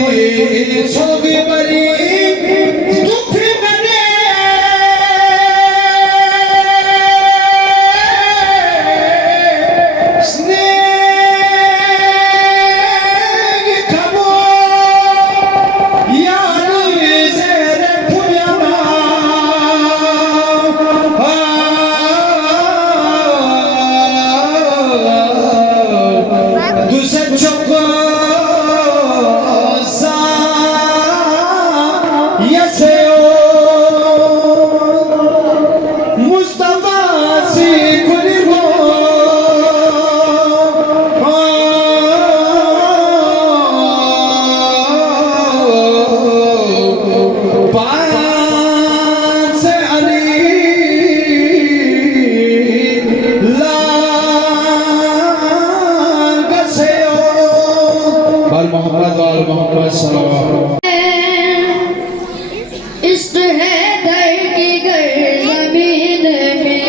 सोगी बरी दुख करे स्नेह खबो यार जेर फुयाना दूसरे चौको इश्क है घर की घर जमीन में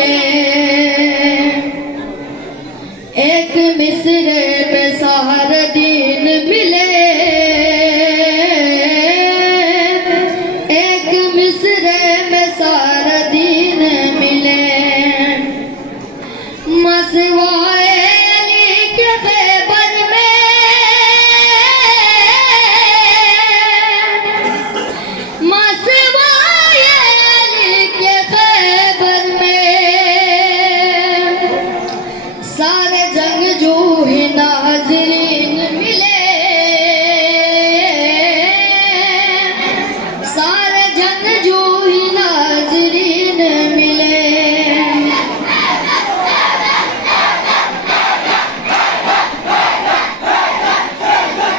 एक मिस्र में सहारा दीन मिले एक मिस्र में सारा दीन मिले मसवाए अली के खैबर में सारे जंगजू ही नाज़रीन मिले सारे जंगजू ही नाज़रीन मिले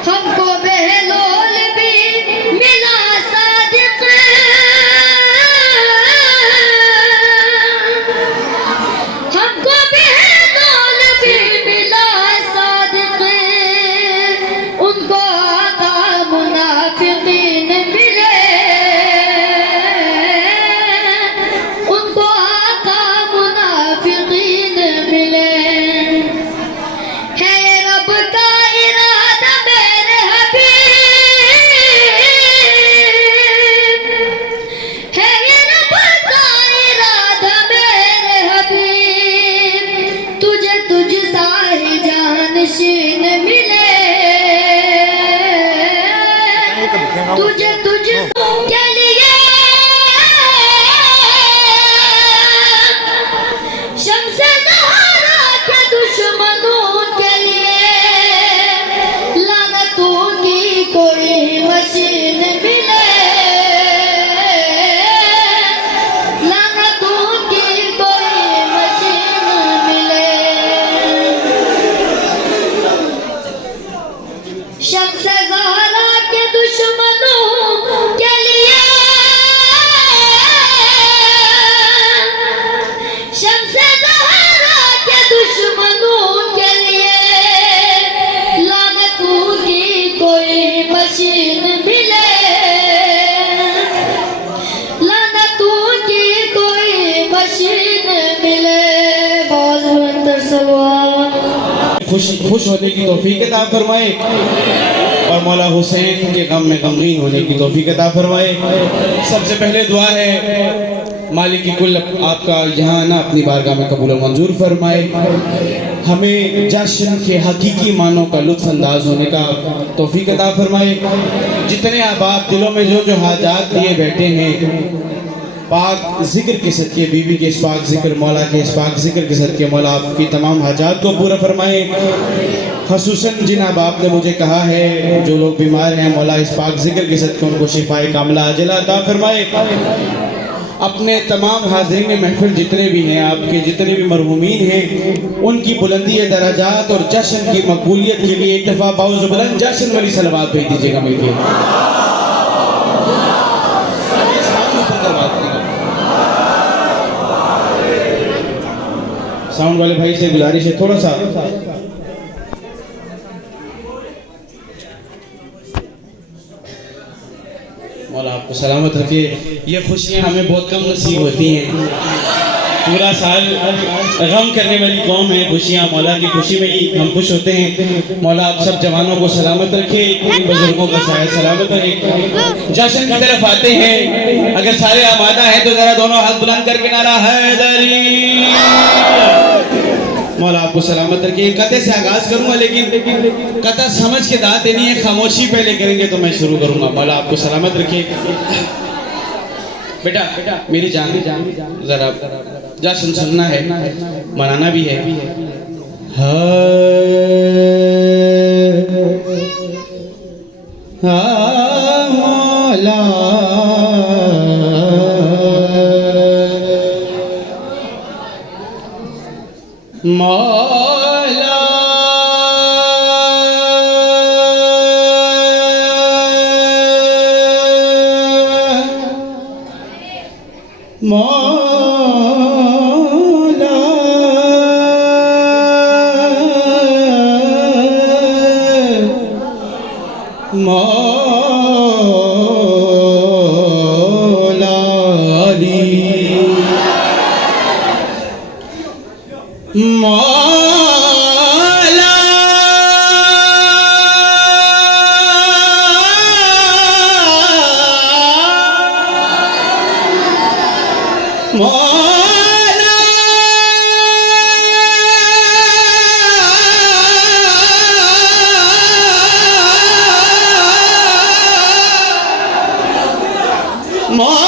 हमको बहलोल भी मिला सादिक हमको उनको आका मुनाफिकीन मिले उनको आका मुनाफिकीन मिले है रब का इरादा मेरे हबीब है रब का इरादा मेरे हबीब तुझे तुझ सा ही जानशीन मिले तुझे तुझे के लिए शम्स-ए ज़हरा के दुश्मनों के लिए लानतों की कोई मशीन मिले लानतों की कोई मशीन मिले शम्स-ए ज़हरा के दुश्मनों के लिए शम्स-ए ज़हरा के दुश्मनों के लिए लानतों की कोई मशीन मिले लानतों की कोई मशीन मिले बहुत बेहतर सवाल खुश होने की तौफीक अता फरमाए और मौला हुसैन के गम में गमगीन होने की तौफीक अता फरमाए। सबसे पहले दुआ है मालिक कुल आपका यहाँ ना अपनी बारगाह में कबूल मंजूर फरमाए, हमें जश्न के हकीकी मानों का लुत्फ अंदाज होने का तौफीक अता फरमाए। जितने आबाद दिलों में जो जो हाजात लिए बैठे हैं पाक जिक्र के सदके बीवी के इस पाक जिक्र मौला के इस पाक जिक्र के सदके मौला आपकी तमाम हाजात को पूरा फरमाए। खसूसन जिन बाप ने मुझे कहा है जो लोग बीमार हैं मौला इस पाक जिक्र के सदके उनको शिफाए कामिला अजला अता फरमाए। अपने तमाम हाज़िरीन महफिल जितने भी हैं आपके जितने भी मरहूमीन हैं उनकी बुलंदी दराजात और जश्न की मकबूलियत के लिए एक दफ़ा बाउज़ बुलंद जश्न वाली सलवात भेज दीजिएगा मिलके। साउंड वाले भाई से गुजारिश है थोड़ा सा मौला आपको सलामत रखिए। ये खुशियाँ हमें बहुत कम नसीब होती हैं। पूरा साल गम करने वाली कौम है, खुशियाँ मौला की खुशी में ही हम खुश होते हैं। मौला आप सब जवानों को सलामत रखे, बुजुर्गों का साया सलामत रखे। जश्न की तरफ आते हैं, अगर सारे आमादा हैं तो जरा दोनों हाथ बुलंद करके नारा हैदरी। मौला आपको सलामत रखिए। कते से आगाज करूंगा, लेकिन कता समझ के दाद देनी है, खामोशी पहले करेंगे तो मैं शुरू करूंगा। मौला आपको सलामत रखिए। बेटा मेरी जान जरा जश्न सुनना है, मनाना भी है। मौला मौला मौला मौला अली मौला मौला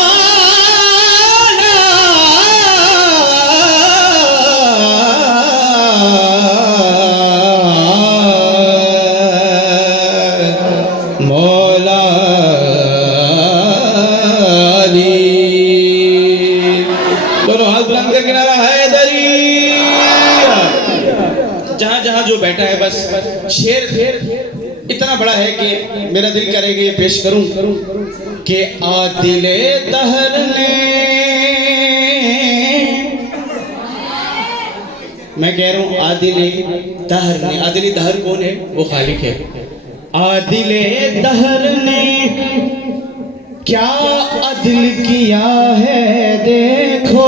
मौला अली। दोनों हाथ बुलंद करके नारा हैदरी। जहां जहां जो बैठा है, बस शेर इतना बड़ा है कि मेरा दिल करेगा ये पेश करूं कि आदिले दहर ने, मैं कह रहा हूं आदिले दहर ने। आदिले दहर कौन है? वो खालिक है। आदिले दहर ने क्या अदल किया है देखो।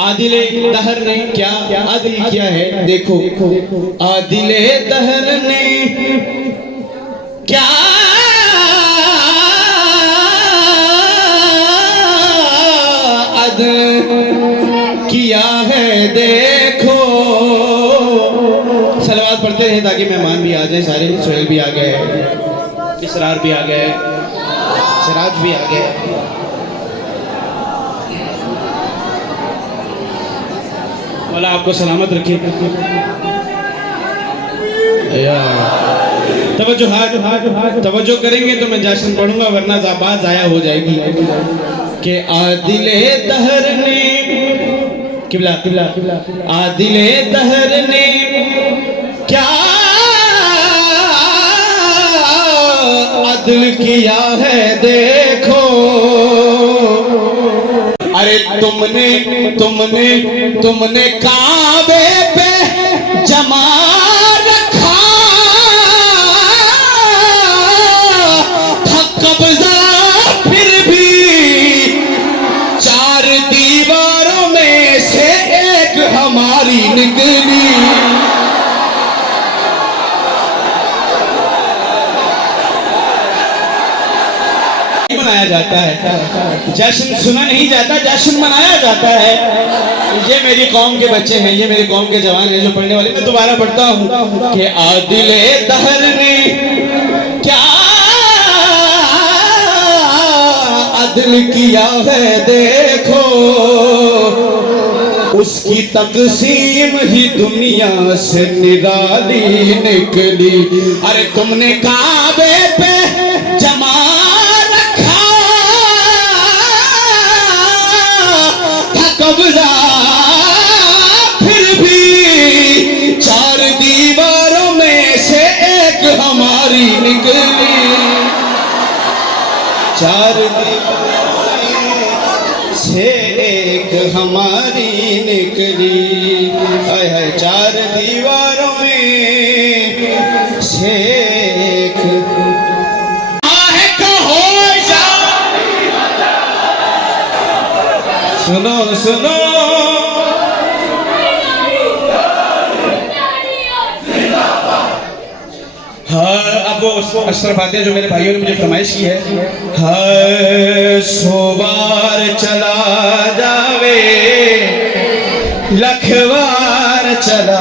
आदिले दहर ने क्या अदल किया है देखो। आदिले दहर ने क्या अदल किया है देखो। सलवात पढ़ते हैं ताकि मेहमान भी आ जाए सारे। सोहेल भी आ गए, इसरार भी आ गए, सिराज भी आ गए। मौला आपको सलामत रखे। तवज्जो करेंगे तो मैं जश्न पढ़ूंगा, वरना बात जाया हो जाएगी। कि आदिले दहर ने किबला किबला आदिले दहर ने क्या अदल किया है देखो। अरे तुमने काबे पे जमा रखा था कब्जा, फिर भी चार दीवारों में से एक हमारी निकली। मनाया जाता है, जश्न सुना नहीं जाता, जश्न मनाया जाता है। ये मेरी कौम के बच्चे हैं, ये मेरी कौम के जवान हैं जो पढ़ने वाले। मैं दोबारा पढ़ता हूँ कि आदिले दहर ने क्या अदल किया है देखो। उसकी तकसीम ही दुनिया से निराली निकली। अरे तुमने काबे पे जमा कब्जा, फिर भी चार दीवारों में से एक हमारी निकली। चार दीवारों से एक हमारी निकली। हाय हाय, चार दीवारों में से एक सुनो सुनो हाँ अब वो अशरफ आते हैं जो मेरे भाइयों ने मुझे फरमाइश की है। हाँ सोबार चला जावे लखवार चला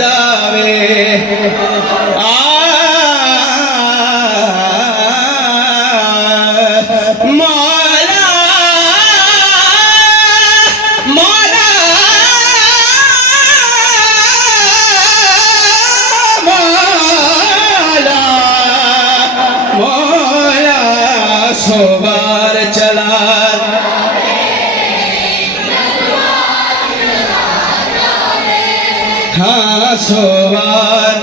जावे मौला मौला मौला मौला सोबार चला हाँ सोबार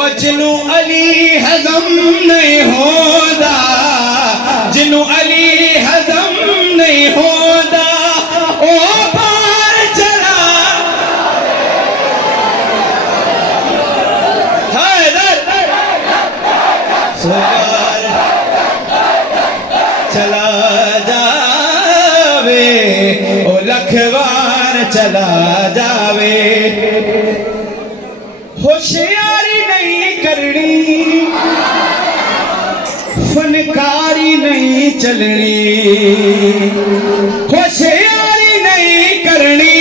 और जिन्हों अली हजम नहीं होता जिन्हों अली हजम नहीं होता ओ पार चला सोबार चला जावे ओ लखवार चला जावे होशियारी नहीं करनी फनकारी नहीं चलनी होशियारी नहीं करनी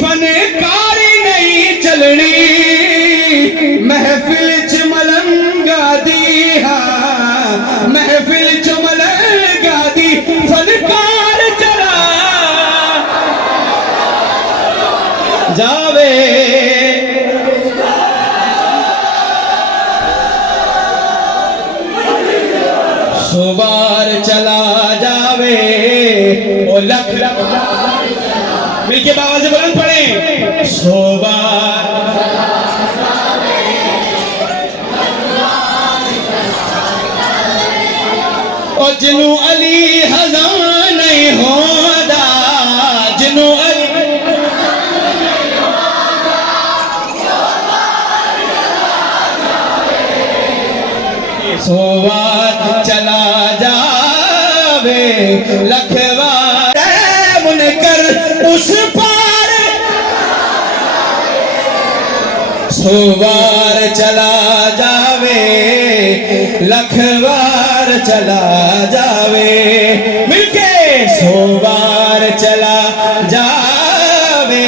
फनकारी नहीं चलनी महफिल च मलंगा दी हाँ महफिल च मलंगा दी फनकार चला जावे सोबार चला जावे ओ लख मिलके बाबा से बुलंद पढ़े सोबार और जिन्हों अली हजम नहीं होता जिन्हों अली सोबार चला जावे लखवार मुनकर उस पार सोबार चला जावे लखवार चला जावे मिलके सोबार चला जावे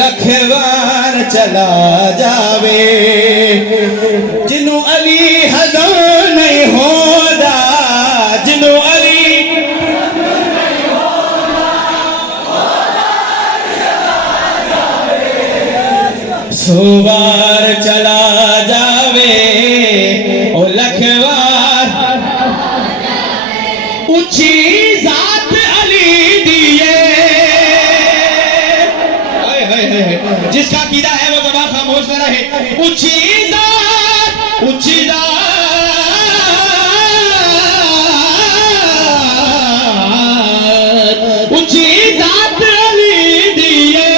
लखवार चला जावे जिन्हों अली हजम नहीं होता जिन्हों अली सोबार चला जावे ओ लखवार ऊंची जात अली दिए जिसका कीदा है वो गवाह खामोश न रहे ऊंची जात ऊंची जात अली दिए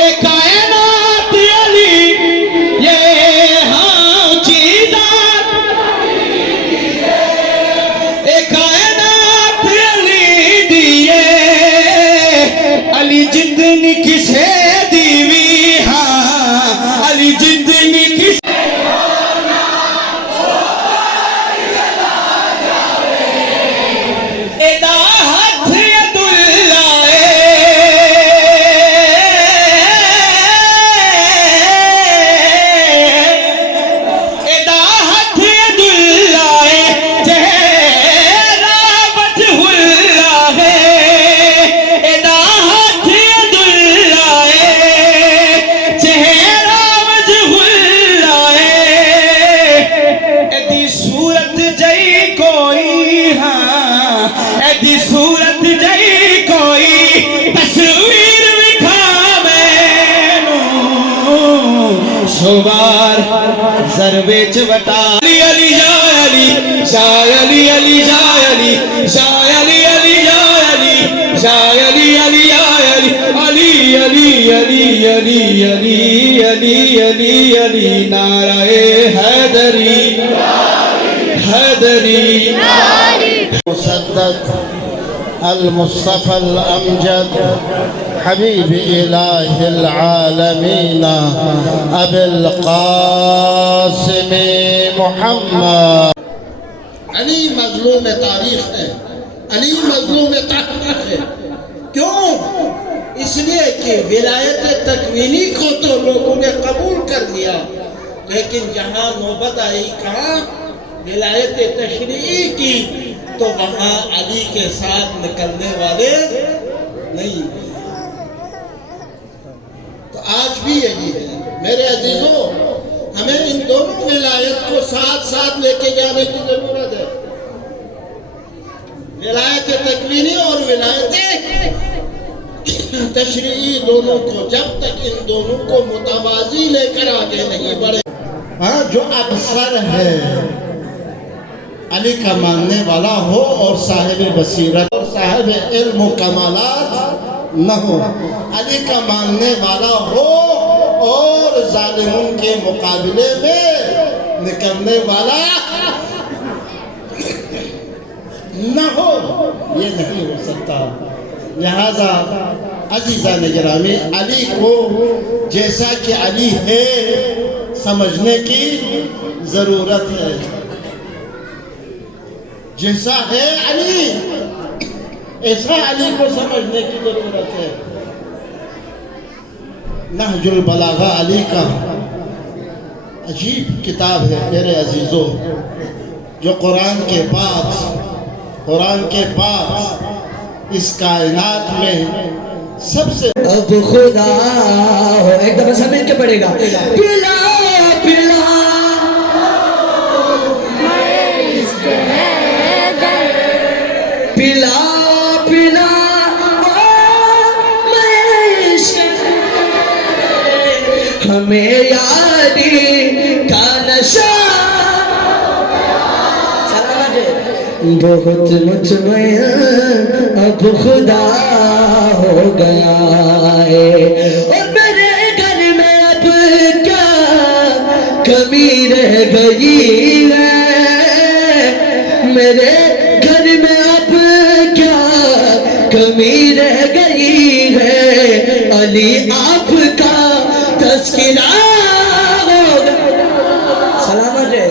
ए कायनात अली ये हाँ ऊंची जात ए कायनात अली दिए अली जिंदनी किसे दीवी हाँ अली जिंदनी किस एदा हथ अब्दुल्लाए एदा हथ अब्दुल्लाए चेहरा बजहुल्ला है एदा हथ अब्दुल्लाए चेहरा बजहुल्ला है एदी सूरत जई कोई हाँ एदी सूरत जई कोई तस्वीर विखा मैनू सोबार जरबे च वटा अली अली या अली शाह अली अली या अली शाह अली अली या अली शाह अली अली या अली अली अली अली अली अली अली अली अली नाराए हैदरी हैदरी मुसद्दद अल-मुस्तफ़ा अल-अमजद हबीब इलाहिल आलमीन अबुल क़ासिम मुहम्मद। अली मज़लूम तारीख़ है, अली मज़लूम तारीख़ है। क्यों? इसलिए कि विलायत तकवीनी को तो लोगों ने कबूल कर लिया, लेकिन जहाँ नौबत आई कहाँ विलायत तशरीई की, तो वहाँ अली के साथ निकलने वाले नहीं। तो आज भी यही है मेरे अजीजों, हमें इन दोनों विलायत को साथ साथ लेके जाने की जरूरत है। विलायत तकवीनी और विलायत तशरीई दोनों को, जब तक इन दोनों को मुतवाजी लेकर आगे नहीं बढ़े। हाँ, जो अबसर है अली का मानने वाला हो और साहिब बसीरत और साहिब इल्म कमालात न हो, अली का मानने वाला हो और जालिमों के मुकाबले में निकलने वाला न हो, ये नहीं हो सकता। लिहाजा अजीज़ा निगरामी, अली को जैसा कि अली है समझने की ज़रूरत है। जैसा है अली ऐसा अली को समझने की ज़रूरत है। नहजुल बलागा अली का अजीब किताब है मेरे अजीज़ों, जो कुरान के बाद इस कायनात में सबसे अब खुदा हो, एक दफा सब मिलके पड़ेगा। पिला पिला पिला पिला हमें यारी का नशा, बहुत मुतमय्या अब खुदा हो गया है। और मेरे घर में अब क्या कमी रह गई है, मेरे घर में अब क्या कमी रह गई है, अली आपका तस्किरा होगा। सलामत है।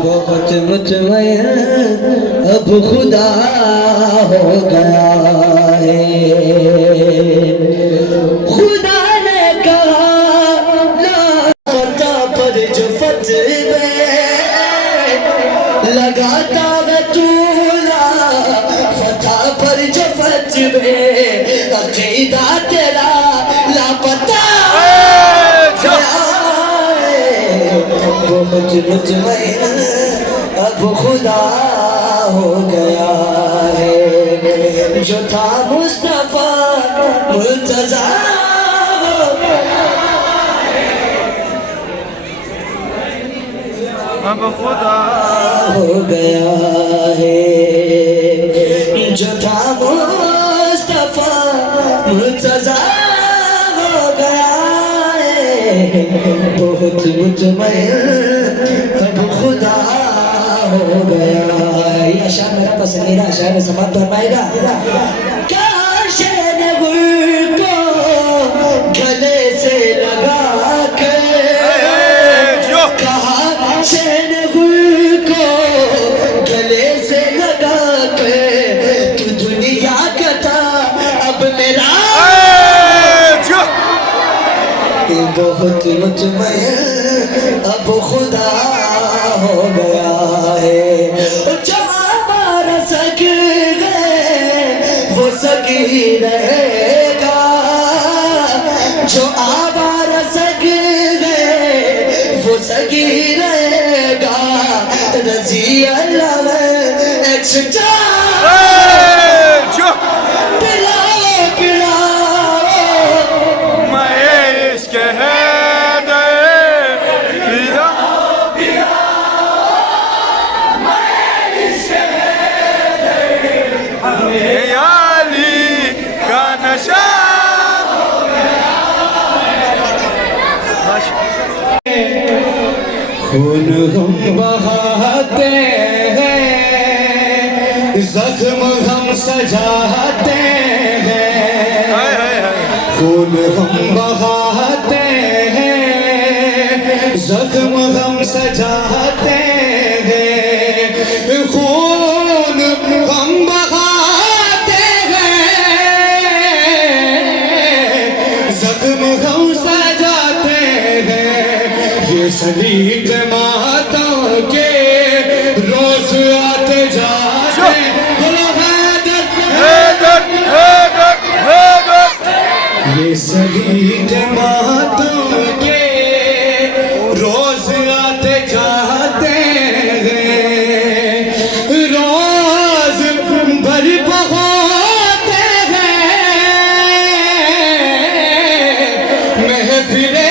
बहुत मुतमय्या अब खुदा हो गया है। खुदा ने कहा ला फता पर जो फतवे लगाता है तूला, फता पर जो फतवे अकीदा तेरा लापता बहुत मुतमय्या अब खुदा हो गया है, जो था मुस्तफा मुर्तजा हो गया है, अब खुदा हो गया है, जो था मुस्तफा मुर्तजा हो गया है, बहुत मुतमय्या अब खुदा हो गया। ये अशार मेरा पसंदीदा अशार है, समाप्त फरमाएगा। क्या शेर गुल को गले से लगा के कहा, शेर गुल को गले से लगा के तू दुनिया का था अब मेरा, बहुत मुतमय्या अब खुदा हो गया है। जो हमारा सग है वो सगी रहेगा, जो हमारा सग है वो सगी रहेगा। रजी अल्लाह में एक्स्ट्रा खून हम बहाते हैं, जख्म हम सजाते हैं। खून हम बहाते हैं, जख्म हम सजाते हैं। खून हम बहाते हैं, जख्म हम सजाते हैं। ये सलीब माता के रोज आते जाते, बोलो हैदर हैदर हैदर हैदर। ये सलीब माता के रोज आते जाते हैं, रोज बर्पा होते हैं। महफिले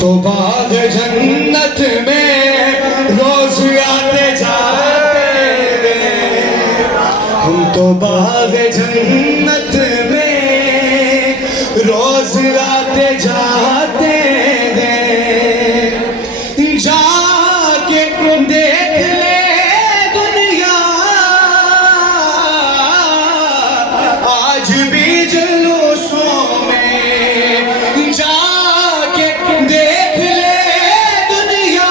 तो बाग जन्नत में रोज आते जाते हैं। हम तो बाग जन्नत में रोज आते जाते हैं। जाके देख ले दुनिया आज भी जुलूसों में। जाके देख ले दुनिया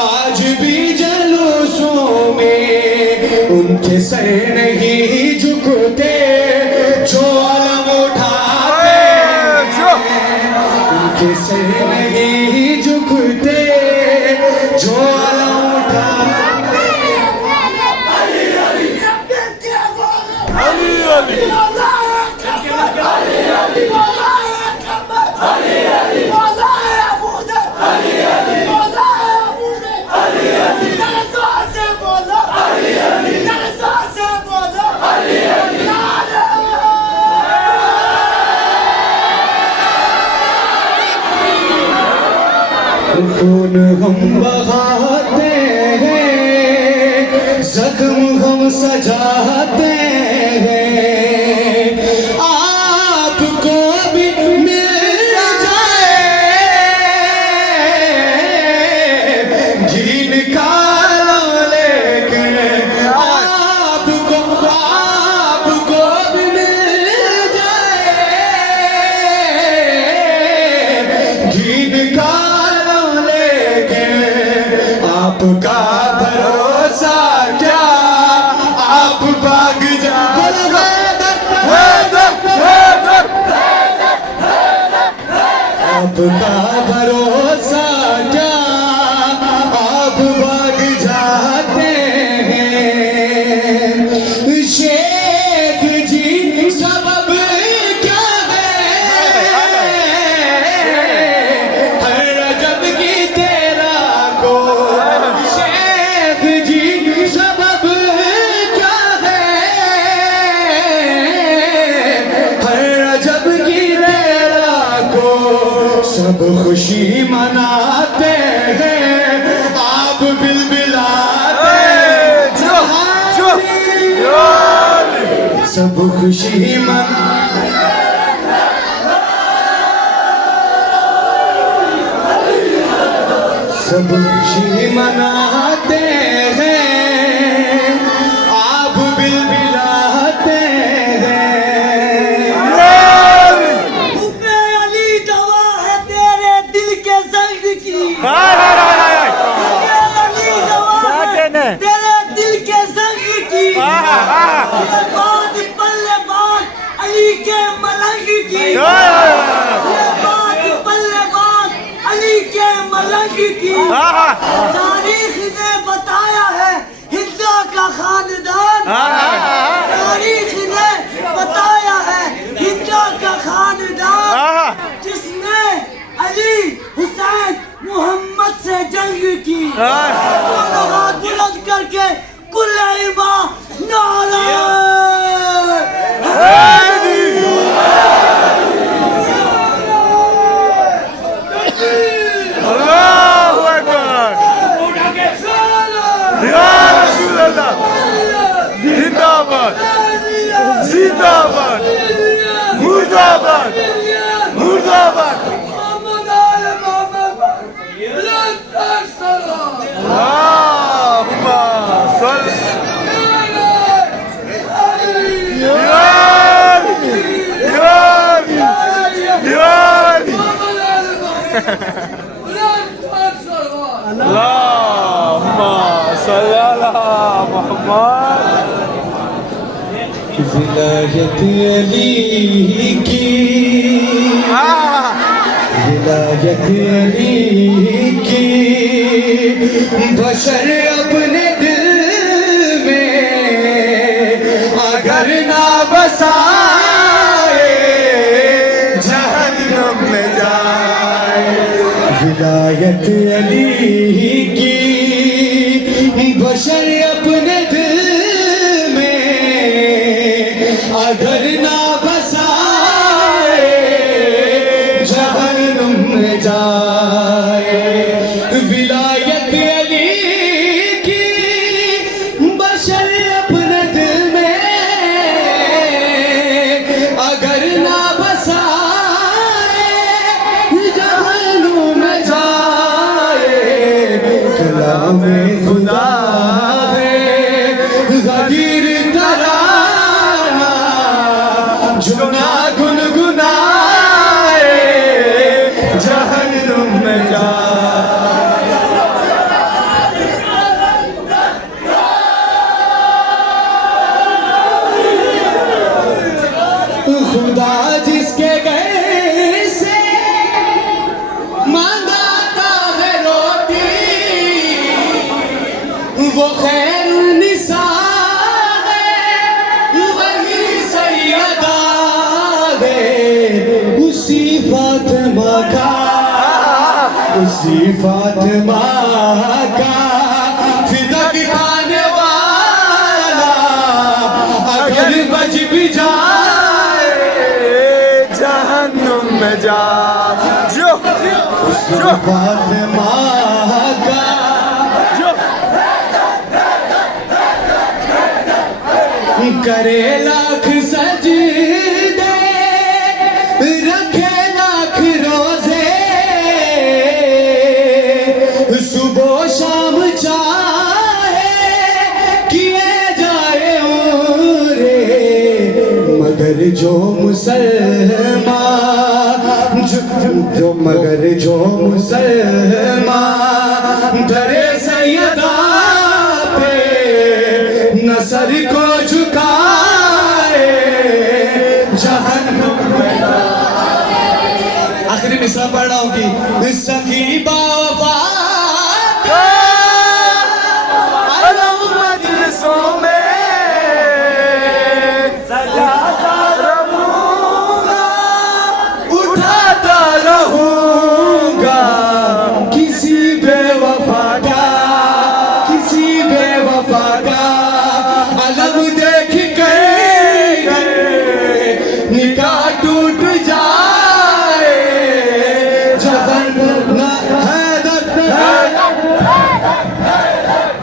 आज भी जुलूसों में। उनके सर नहीं झुकते जो अलम उठाते, उनके सर नहीं झुकते जो अलम उठाते। खून हम बहाते हैं, जख्म हम सजाते हैं। आपको भी मिल जाए घीन काला लेकर, आपको भी मिल जाए घीन काला लेकर। आपका भरोसा क्या आप भाग जाओ। आपका भरोसा क्या आप भाग जाते हैं। शेख जी सबब क्या है हर रजब की तेरा को। शेख जी सबब क्या है हर रजब की तेरा को। सब खुशी मनाते हैं आप बिलबिलाते सब खुशी सब खुशी मनाते हैं आप बिलबिलाते हैं। अली दवा है तेरे दिल के जंग की। तारीख ने बताया है हिंदा का खानदान, तारीख ने बताया है हिंदा का खानदान, जिसने अली हुसैन मोहम्मद से जंग की। दोनों हाथ बुलंद करके कुल्ले इमा नारा जिंदाबाद जिंदाबाद मुर्दाबाद मुर्दाबाद विलायत अली की, विलायत अली की बशर अपने दिल में अगर ना बसाए जहन्नम में जाए। विलायत अली की बशर अपने दिल अगर ना बसाए जहन्नुम में जाए। विलायत अली की बशर अपने दिल में अगर ना बसाए जहन्नुम में जाए। कलाम खुदा है गदीर जो ना गुनगुनाए जहन्नुम में जाए। खुदा जिसके घर से मंगाता है रोटी वो खैर निसा उसी फातिमा का, उसी फातिमा का फिदक खाने वाला अगर बच भी जाए जहन्नुम में जा। उसी फातिमा का करे लाख सजदे रखे लाख रोजे सुबह शाम चाहे किए जाए रे। मगर जो मुसलमान मगर जो मुसलमान डरे सैयदा पे नसर को झुकाए जहन्नुम में। आखिरी मिसरा पढ़ रहा हूँ कि सखी बाबा मजलिसों में सजाता रहूंगा उठाता रहूंगा किसी बेवफा का, किसी बेवफा का अलग देख कर निकाह टूट जाए जहन्नुम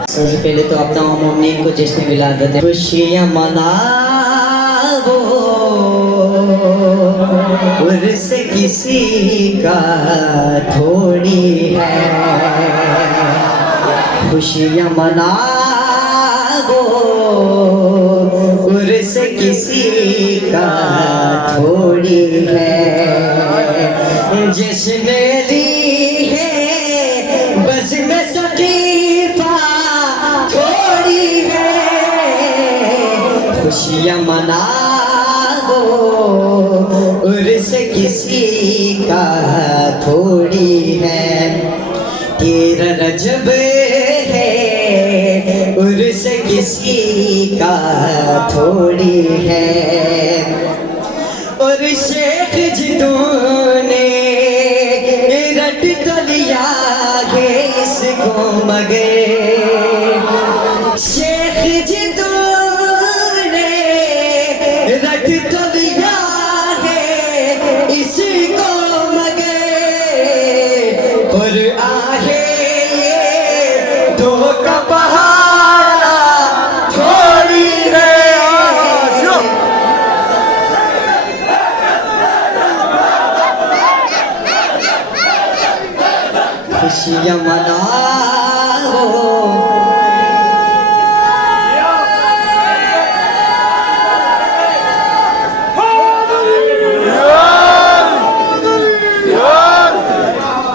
सबसे पहले तो आप तमाम मोमिनीन को जश्न विलादत खुशियाँ मनाओ, उर्स किसी का थोड़ी है। खुशियाँ मनाओ उर्स किसी का थोड़ी है। जिसने ली है बस में सकीफा थोड़ी है। खुशियाँ मनाओ उर्स किसी का थोड़ी है। कि मेरा रजब है उर्स किसी का थोड़ी है। और शेख जिदों ने रट तो लिया है इसको मगर, शेख जिदों ने रट तो लिया है इसको मगर, और आहे ये दो का पहाड़ा थोड़ी है। खुशियाँ मनाओ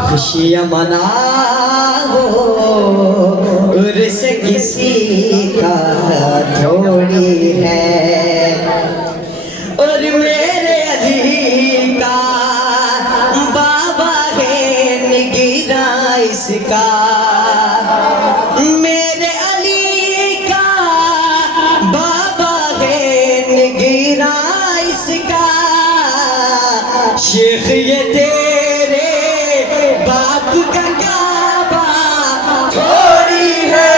खुशियाँ मनाओ उर्स किसी का थोड़ी है। और मेरे अली का बाबा है निगिरा इसका, मेरे अली का बाबा है निगिरा इसका। शेख ये तेरे बाप का काबा थोड़ी है।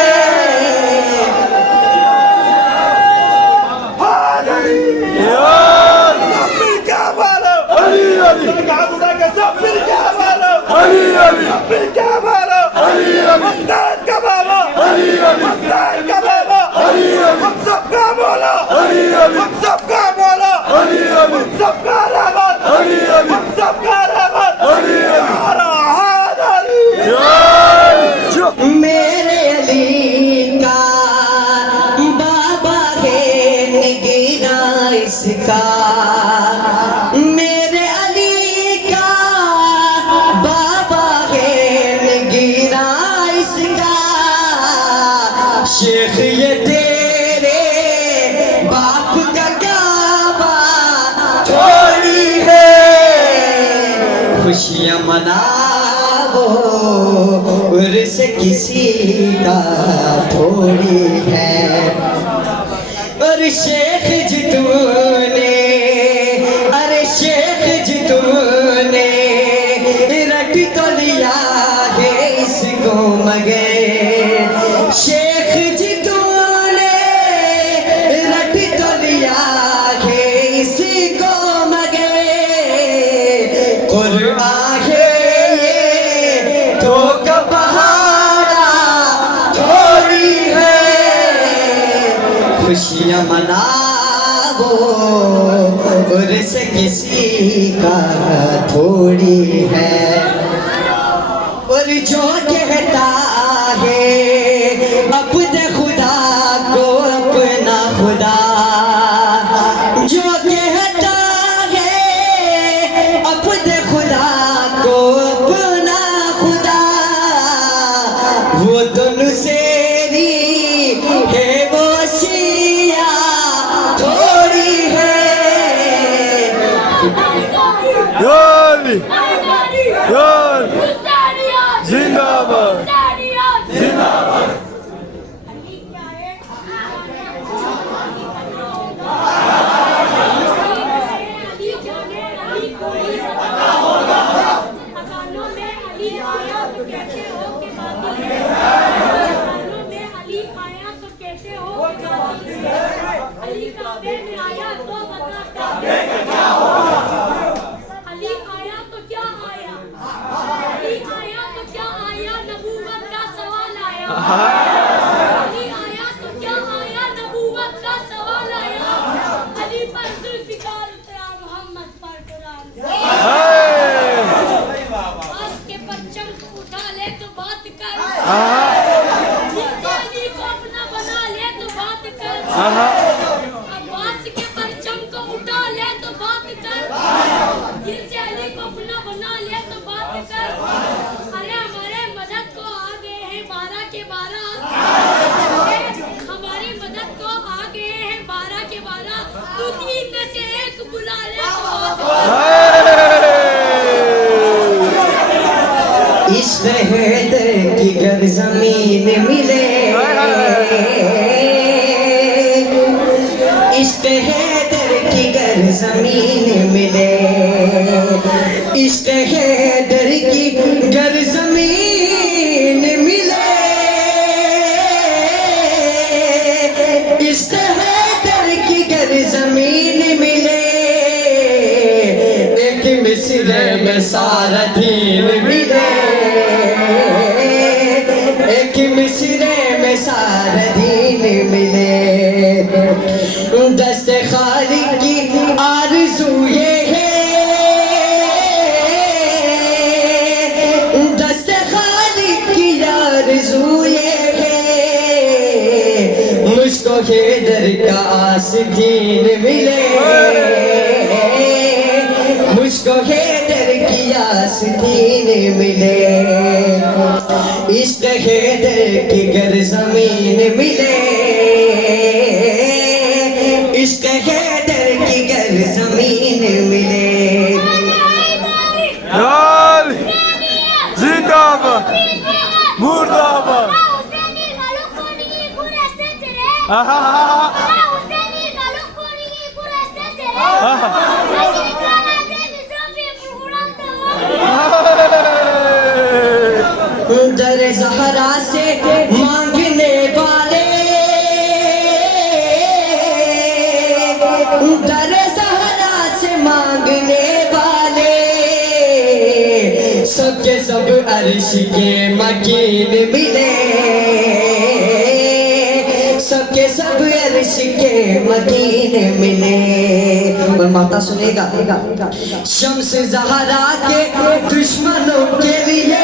मेरे अली का बाबा है निगिरा इसका, मेरे अली का बाबा है निगिरा इसका। शेख ये तेरे बाप का काबा थोड़ी है। खुशियाँ मनाओ उर्स किसी का थोड़ी है। और शेख जिदों ने, अरे शेख जिदों ने रट तो लिया है इसको मगर, शेख जिदों ने रट तो लिया है इसको मगर, कुरान है ये तो का पहाड़ा थोड़ी है। खुशियाँ मनाओ उर्स किसी का थोड़ी है। और जो कहता है अपने खुदा को अपना खुदा, जो कहता है अपने खुदा को अपना खुदा, वो दोनों सेरी है वो शिया थोड़ी है। जिंदाबाद जिंदाबाद। अली आया तो क्या आया, नबूवत का सवाल आया। अली पर जुल्फिकार उतरा, मोहम्मद पर कुरान। आज के परचम को उठा ले तो बात कर, अली को अपना बना ले तो बात कर। अब्बास के परचम को उठा ले तो बात कर, जिनसे अली को अपना बना ले तो बात कर। अरे हमारे मदद को आ गए हैं 12 के 12, हमारी मदद को आ गए हैं 12 के 12। तू 3 में से एक बुला ले तो इस रहते की इश्क हैदर की गर जमीन मिले, इश्क हैदर की गर जमीन मिले, इश्क हैदर की गर जमीन मिले, एक मिसरे में सारा दीन मिले, एक मिसरे में सारा दीन मिले। दस्त खालिक की आरज़ू ये है, दस्त खालिक की आरज़ू ये है, मुझको हैदर का आस्तीन मिले, मुझको हैदर की आस्तीन मिले, इश्क हैदर की गर जमीन मिले, इश्क हैदर की गर जमीन मिले। लाल जिंदाबाद मुर्दाबाद दर ज़हरा से मांगने वाले, दर ज़हरा से मांगने वाले, सबके सब अर्श के मकीन मिले, सबके सब अर्श के मकीन मिले। और माता सुनेगा, शम्स ज़हरा के दुश्मनों के लिए,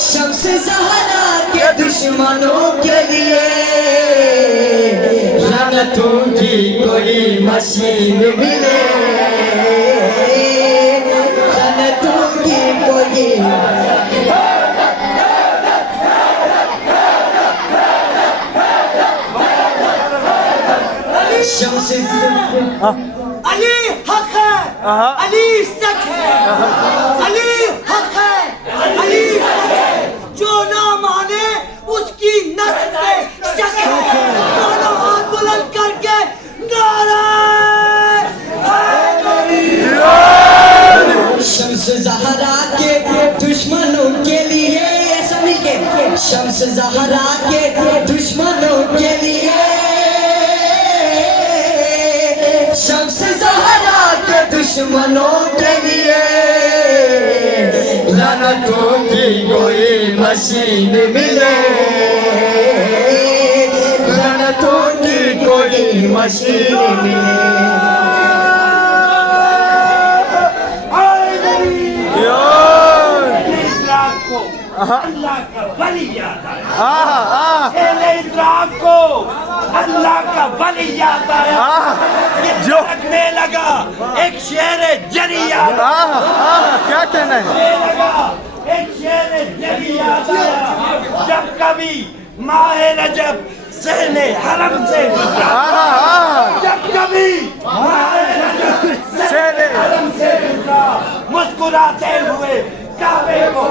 शम्स ज़हरा के दुश्मनों के लिए, लानतों की कोई मशीन मिले, लानतों की कोई शम्स अली हक है, अली सच है, अली हक है, अली हक है, जो ना माने उसकी नस्ल पे शक है। दोनों हाथ बुलंद करके नारा हैदरी। शम्स ज़हरा के दुश्मनों के लिए, सभी के शम्स ज़हरा के दुश्मनों के लिए, शम्स ज़हरा के दुश्मनों के लिए, लानतों की कोई मशीन मिले, लानतों की कोई मशीन मिले। अल्लाह का वली याद आया, इद्राक को अल्लाह का वली याद आया, जो रखने लगा एक शेर जरी याद आया, क्या कहना है? लगा एक शेर जरी याद आया, जब कभी माह रजब सहने हरम से गुजरा, जब कभी माह रजब सहने हरम से गुजरा, मुस्कुराते हुए काबे को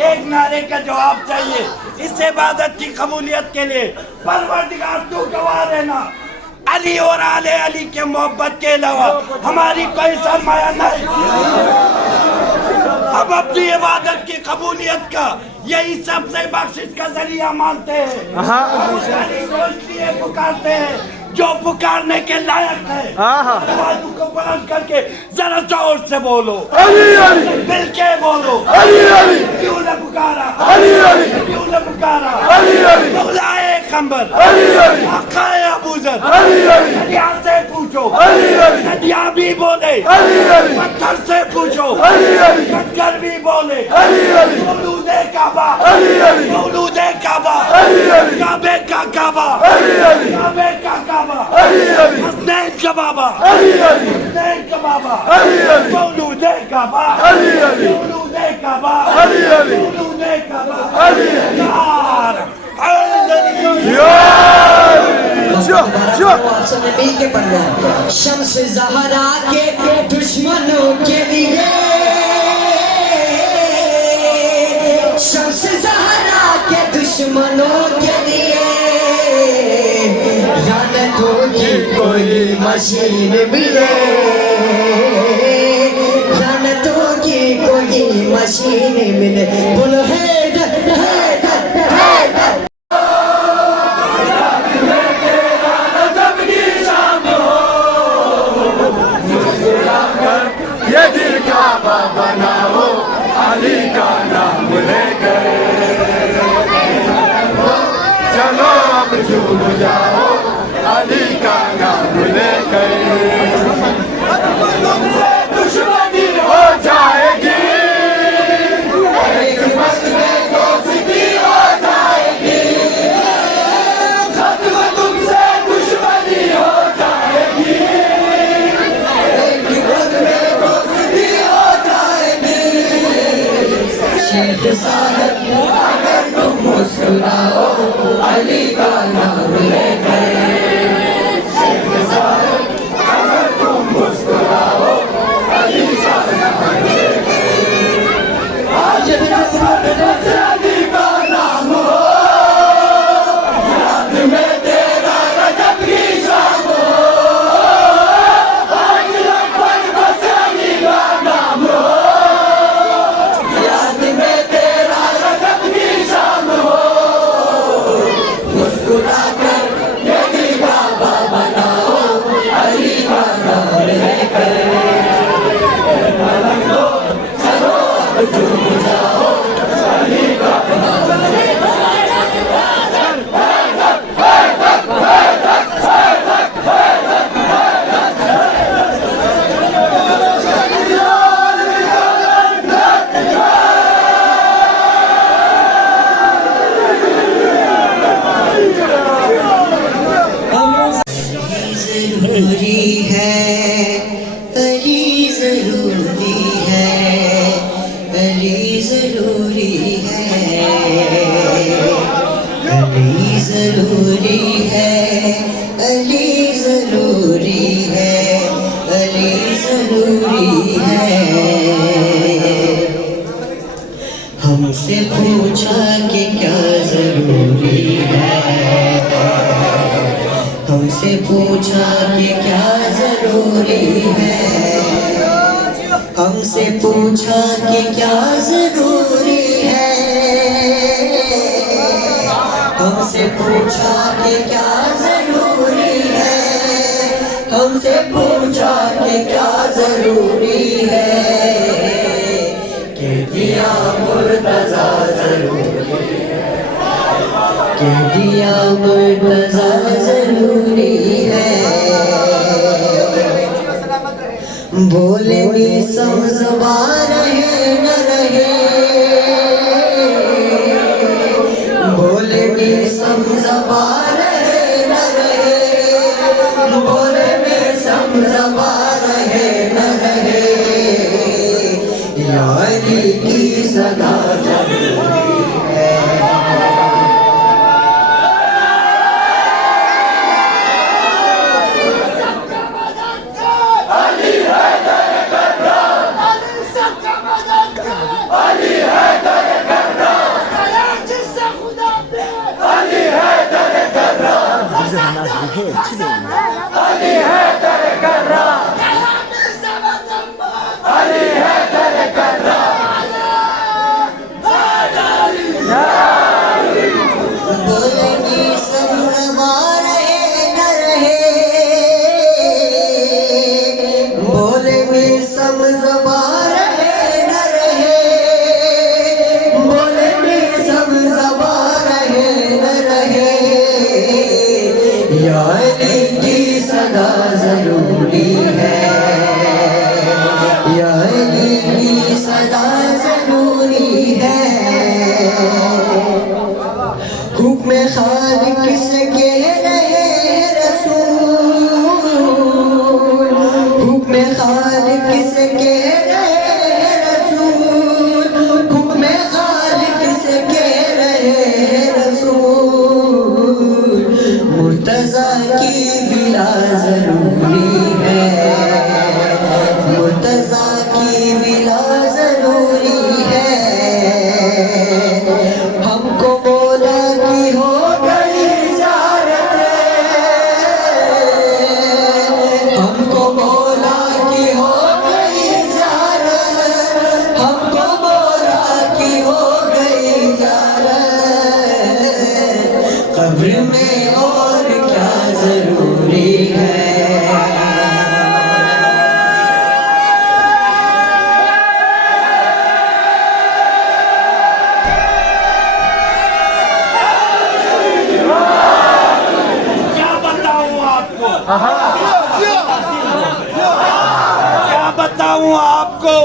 एक नारे का जवाब चाहिए इस इबादत की कबूलियत के लिए। परवरदिगार तू गवाह रहना, अली और आले अली के मोहब्बत के अलावा हमारी कोई सरमाया नहीं। अब अपनी इबादत की कबूलियत का यही सबसे बख्शिश का जरिया मानते हैं, इसलिए पुकारते हैं जो पुकारने के लायक है। आवाज़ को बुलंद करके जरा जोर से बोलो, अली अली, मिल के बोलो, अली अली, क्यों न पुकारा, अली अली, क्यों न पुकारा, अली अली, मौलाए कंबर, अली अली, आकाए अबूजर, अली अली, नदिया से पूछो, अली अली, नदिया भी बोले, अली अली, पत्थर से पूछो, अली अली, कंकर भी बोले, अली अली, मौलूदे काबा, अली अली, मौलूदे काबा, अली अली, काबे का काबा, अली अली, काबे का काबा, अली अली, हसनैन का बाबा, अली अली, हसनैन का बाबा, अली अली, मौलूदे काबा, अली अली, मौलूदे काबा, अली अली, मौलूदे काबा, अली अली, यार सबने मिल के पढ़ रहे हैं। शम्स ज़हरा के दुश्मनों के लिए, शम्स ज़हरा के दुश्मनों के लिए लानतों की कोई मशीन मिले, लानतों की कोई मशीन मिले। बोलो हैदर हैदर हैदर। ये दिल काबा बनाओ, अली का नाम लेकर। चलो अब झूम जाओ, अली का नाम लेकर। तुमसे दुश्मनी हो जाएगी, एक वक्त में दोस्ती हो जाएगी। खत्म तुमसे दुश्मनी हो जाएगी, एक वक्त में दोस्ती हो जाएगी। शेख साहब अगर तुम मुस्कुराओ, अली का नाम लेकर। शेख साहब अगर तुम मुस्कुराओ, अली का नाम लेकर। आज अली का नाम हो, याद में तेरा रजब की शाम हो। आज लगभग बस अली का नाम हो, याद में तेरा रजब की शाम हो। मुस्कुरा कर ये दिल काबा बनाओ, अली का नाम लेकर। पलक लो, चलो अब झूम जाओ, अली का नाम लेकर। जरूरी है, अली जरूरी है, अली जरूरी है, अली जरूरी है, अली जरूरी है, अली जरूरी है। हमसे पूछा कि क्या जरूरी है, हमसे पूछा कि क्या जरूरी है, हमसे पूछा कि क्या जरूरी है, हमसे पूछा कि क्या जरूरी है, हमसे पूछा कि क्या जरूरी है। कह दिया मुर्तज़ा जरूरी है, कह दिया मुर्तज़ा जरूरी है। बोले भी समझवा रहे न रहे, बोले भी समझवा रहे न रहे, बोले भी समझवा रहे न रहे। यारी की सदा जरूरी है। अली हैदर कर्रा, अली हैदर कर्रा। बोलेंगे समझवा रहे न रहे, बोलेंगे समझवा रहे न रहे, बोलेंगे समझवा रहे न रहे। यारी की सदा जरूरी है, यारी की सदा जरूरी है। हुक्म खालिक से कह रहे रसूल, हुक्म खालिक से कह रहे रसूल, हुक्म खालिक से कह रहे रसूल। मुर्तज़ा की विला जरूरी है, मुर्तज़ा की विला जरूरी है। हमको मौला कब्र में और क्या जरूरी है। क्या बताऊं आपको, क्या बताऊं आपको,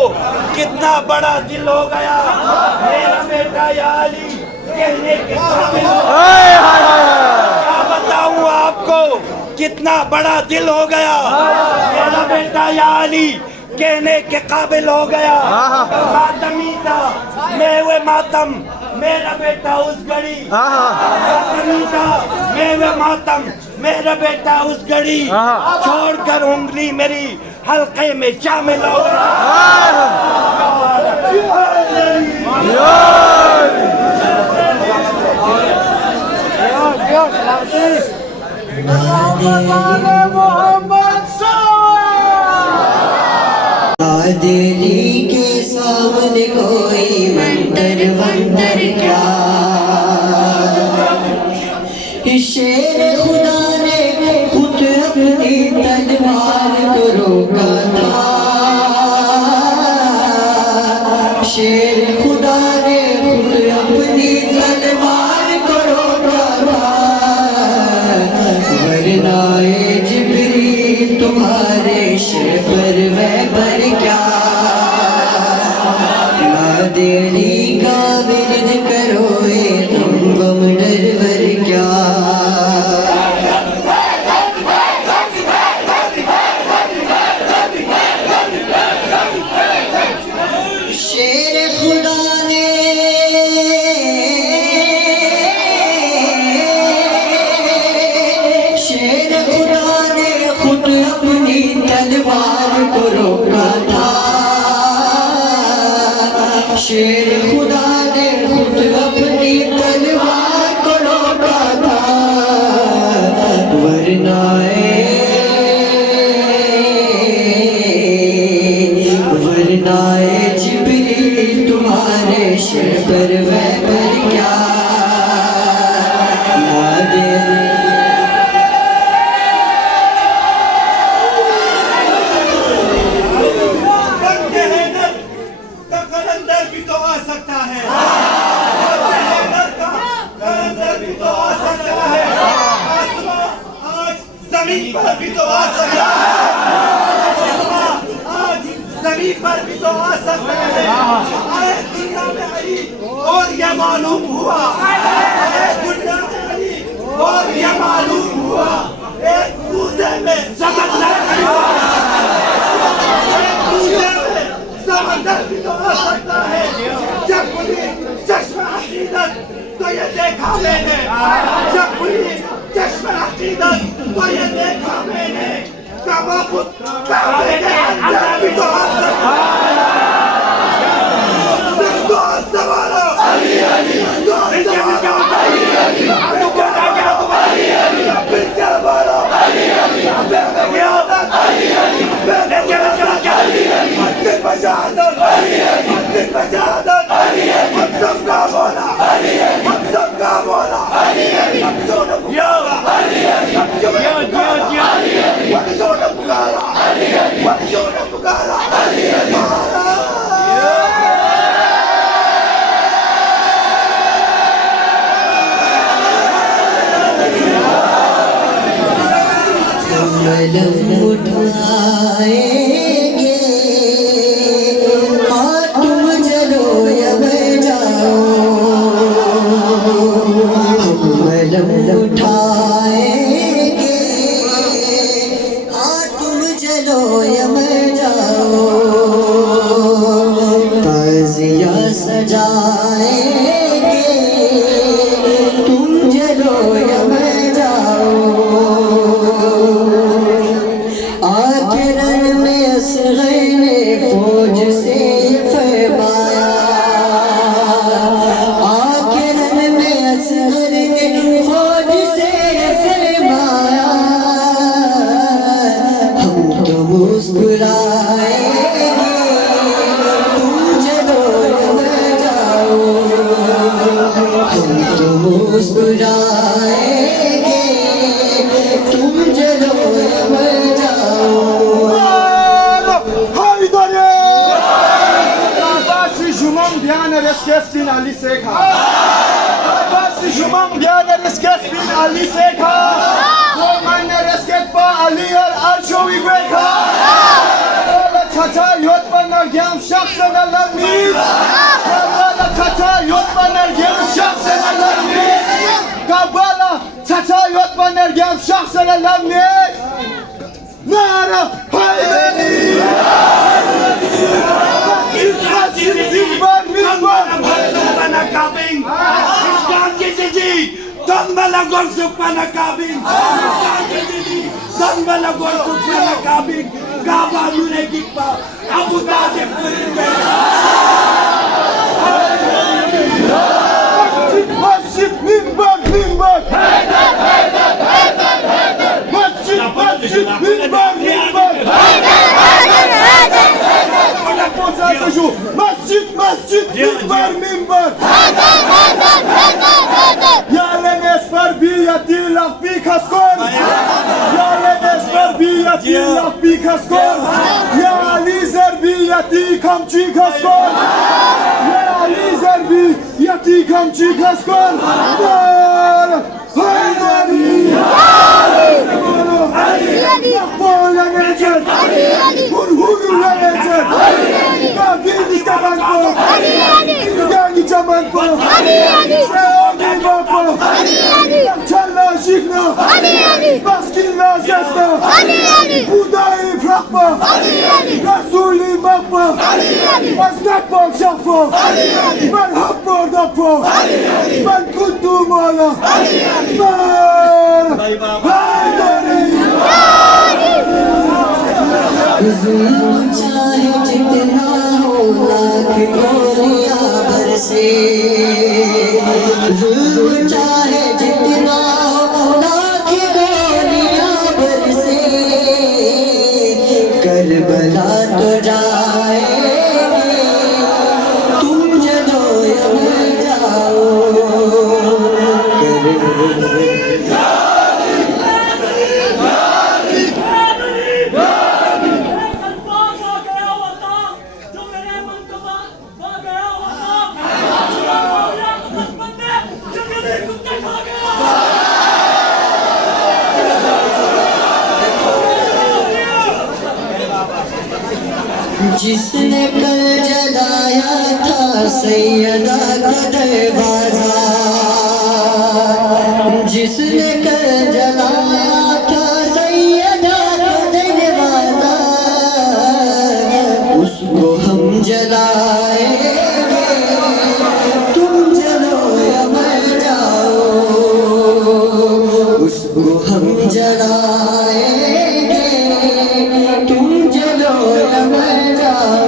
कितना बड़ा दिल हो गया मेरा बेटा या अली कहने के काबिल। क्या बताऊं आपको, कितना बड़ा दिल हो गया मेरा बेटा या अली कहने के काबिल हो गया। मातमी था मैं वे मातम मेरा बेटा उस घड़ी, मातमी था मैं वे मातम मेरा बेटा उस घड़ी, छोड़कर उंगली मेरी हल्के में शामिल हो दिल्ली के सामने कोई मंतर वंतर क्या, शेर खुदा ने खुद अपनी तलवार को रोका था, शेर खुदा ने खुद अपनी तलवार को रोका था, वरना ये जिब्रील तुम्हारे सिर पर वह पर क्या, ना देरी का विरद करो ये तुम गम डरवर क्या। शेर खुदा ने खुद अपनी तलवार को रोका था, शेर खुदा ने खुद अपनी तलवार को रोका था, वरना जिब्रील तुम्हारे सिर पर वह पर क्या, ना देरी जमीन पर भी तो आ सकता है, आज जमीन पर भी तो आ सकता है। आए दुनिया में अली और ये मालूम हुआ, आए दुनिया में अली और ये मालूम हुआ, एक दूसरे में समंदर भी तो आ सकता है। जब खुली चश्मे हकीकत तो ये देखा मैंने, जब खुली चश्मे हकीकत तो ये देखा मैंने, काबा खुद काबे के अंदर भी तो आ सकता है। दोस्त सवालो अली अली, दोस्त सवालो अली अली, तू क्या क्या तुम अली अली, फिर क्या बोलो अली अली, मैं क्या होता अली अली, मैं क्या अली अली, दिल बजा दो अली अली, दिल बजा दो अली अली, हम सबका बोला अली अली, हम सबका बोला अली अली, हम दोनों पुकारा अली अली, हम दोनों अली अली, हम दोनों पुकारा अली अली, हम दोनों पुकारा अली अली। कलम उठाएंगे हाँ तुम चलो या मैं जाओ, कलम उठाएंगे हाँ तुम चलो या मैं जाओ, ताज़िया सजाएंगे तुम चलो या मैं जाओ, आखिरन में असग़र ने फौज से फरमाया, आखिरन में असग़र ने फौज से फरमाया, हम तो मुस्कुराएंगे तुम चलो या मैं जाओ, हम तो मुस्कुराएंगे तुम चलो मर जाओ Haydari! Basi jumam biana reskes bin Ali Sekha. Basi jumam biana reskes bin Ali Sekha. Boy manne resket ba Ali al Arshovi Bekha. Ola tata yot banar gem şahsen alamis. Kabala tata yot banar gem şahsen alamis. Kabala tata yot banar gem şahsen alamis. Nara Haydari! Don malagol sa panakabing Don malagol sa panakabing Gaba nunegik pa Abu Dhabi Masjid mimbar mimbar Masjid mimbar mimbar Masjid mimbar mimbar Yalen esper biyati lafbi kaskon Yalen esper biyati lafbi kaskon Ya Ali zerbiyati kamçı kaskon Ya Ali zerbiyati kamçı kaskon Nara Haydari Nakbola necet Hurhuru necet Gagin istaban ko Gagin istaban ko Seogi bako Çalla şikna Baskilla sesna Budayı bırakma Resulü bakma Aznak bak şaffa Ben happor dappo Ben kuttum ala Haydari जुल्म चाहे जितना हो लाख गोलियां बरसे जुल्म चाहे जितना हो लाख गोलियां बरसे करबला तो जाएंगे तुम चलो या मर जाओ जिसने कल जलाया था सैयदा का दरवाजा जिसने कल जलाया था सैयदा का दरवाजा उसको हम जलाएंगे तुम चलो या मर जाओ उसको हम जलाएंगे तुम चलो या मर जाओ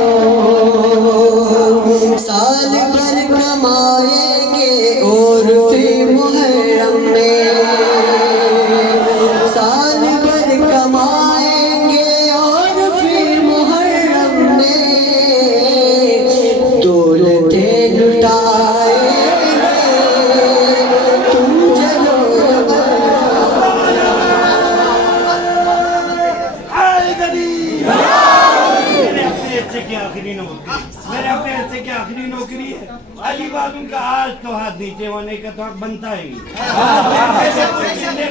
साल भर कमाएंगे और फिर मुहर्रम में साल भर कमाएंगे और फिर मुहर्रम में दौलतें लुटाएंगे तुम चलो मेरे अपने हिस्से की आखिरी नौकरी है अली बाबू का आज तो हाथ नीचे होने का तो बनता ही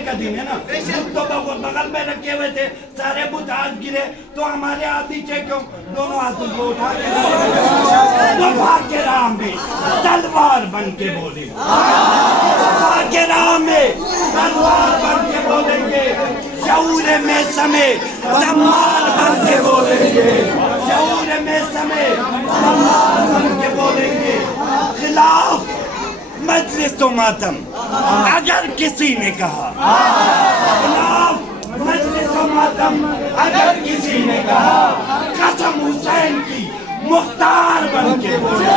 का दिन है ना तो बगल में रखे हुए थे सारे बुत हाथ गिरे तो हमारे हाथ नीचे क्यों दोनों हाथों को उठा के तो भाग के राह में तलवार बन के बोले भाग के राह में तलवार बन के बोलेंगे शऊर में समय तमार बन के बोलेंगे शऊर में समय तमार बन के बोलेंगे खिलाफ मजलिस तो मातम अगर किसी ने कहा खिलाफ मजलिस तो मातम अगर किसी ने कहा कसम हुसैन की मुख्तार बन के बोलेंगे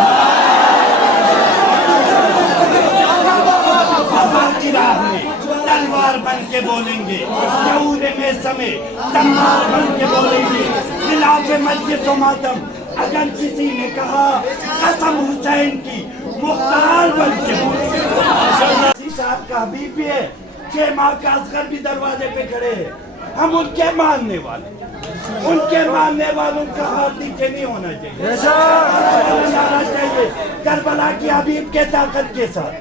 तलवार बन के बोलेंगे शऊर में समय तमार बन के बोलेंगे खिलाफ मजलिस तो मातम अगर किसी ने कहा कसम हुसैन की मुख्तार बन के बोलेंगे साहब का हबीब भी है, 6 माह का असगर भी दरवाजे पे खड़े हैं। हम उनके मानने वाले, उनके मानने वालों का हाथ नीचे नहीं होना चाहिए, जाना चाहिए। करबला की हबीब के ताकत के साथ,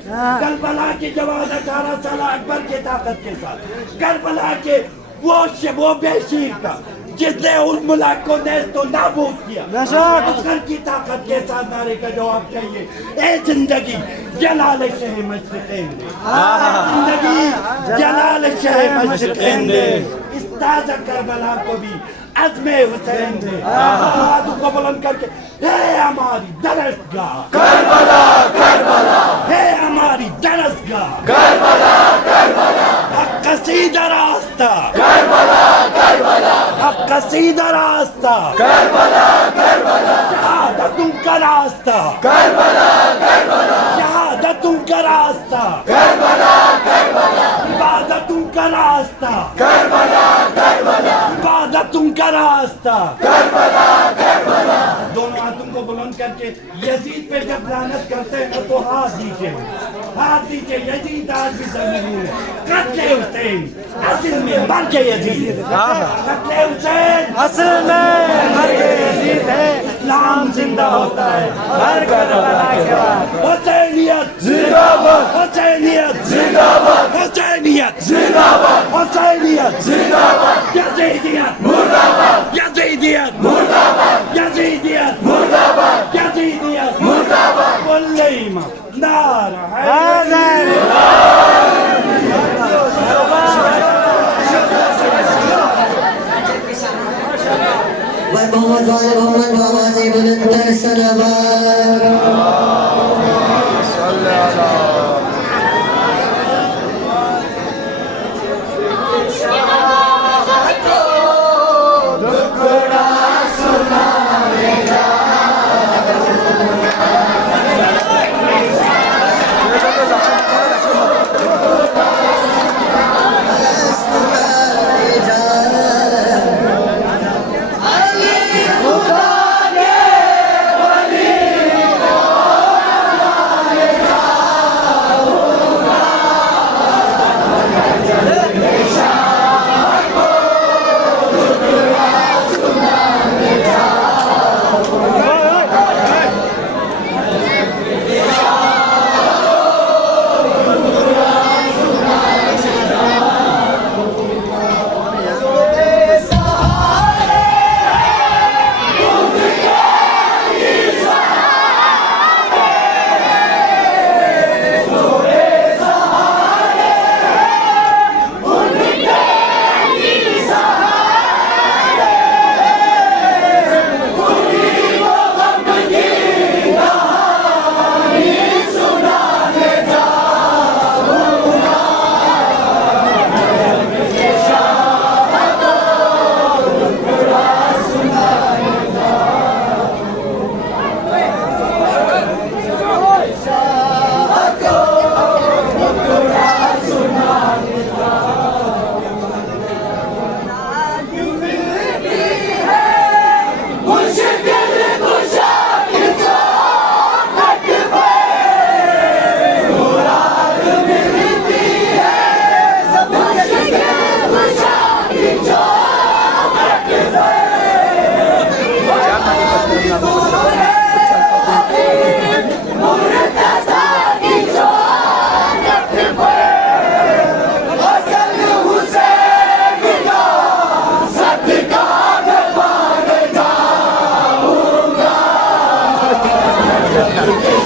करबला के जवान 18 साल अकबर के ताकत के साथ, करबला के वो बेशीर का जिसने उन मुल्क को नेस्तो नाबूद किया, असगर की ताकत के साथ नारे का जवाब चाहिए। ए जिंदगी जलाल शह मशरिक़ैन दे, जिंदगी जलाल शह मशरिक़ैन दे, इस ताज़ा करबला को भी अज़्मे हुसैन दे। हाथों को बुलंद करके हे हमारी दरसगाह करबला, करबला, हे हमारी दरसगाह करबला, करबला, हक का सीधा रास्ता करबला, करबला, हक का सीधा रास्ता करबला, करबला, शहादतों का रास्ता करबला, करबला, शहादतों का रास्ता करबला, करबला, इबादतों का रास्ता करबला, करबला, इबादतों का रास्ता करबला, करबला। दोनों हाथों को बुलंद करके यजीद पे जब लानत करते हैं तो हाथ दीजिए, हाथ दीजिए। यजीद आज भी ज़मीन है, कत्ले हुसैन असल में मर के यजीद, कत्ले हुसैन असल में मर के यजीद है। इस्लाम जिंदा होता है हर करबला के बाद। हुसैनियत जिंदाबाद, हुसैनियत जिंदाबाद, हुसैनियत जिंदाबाद, हुसैनियत जिंदाबाद, यजीदियत मुर्दाबाद, यजीदियत मुर्दाबाद, यजीदियत मुर्दाबाद, यजीदियत मुर्दाबाद। बोले इमाम नारा हैदर। मोहम्मद वाले मोहम्मद आवाज़ें बुलंद सलावत। Yeah.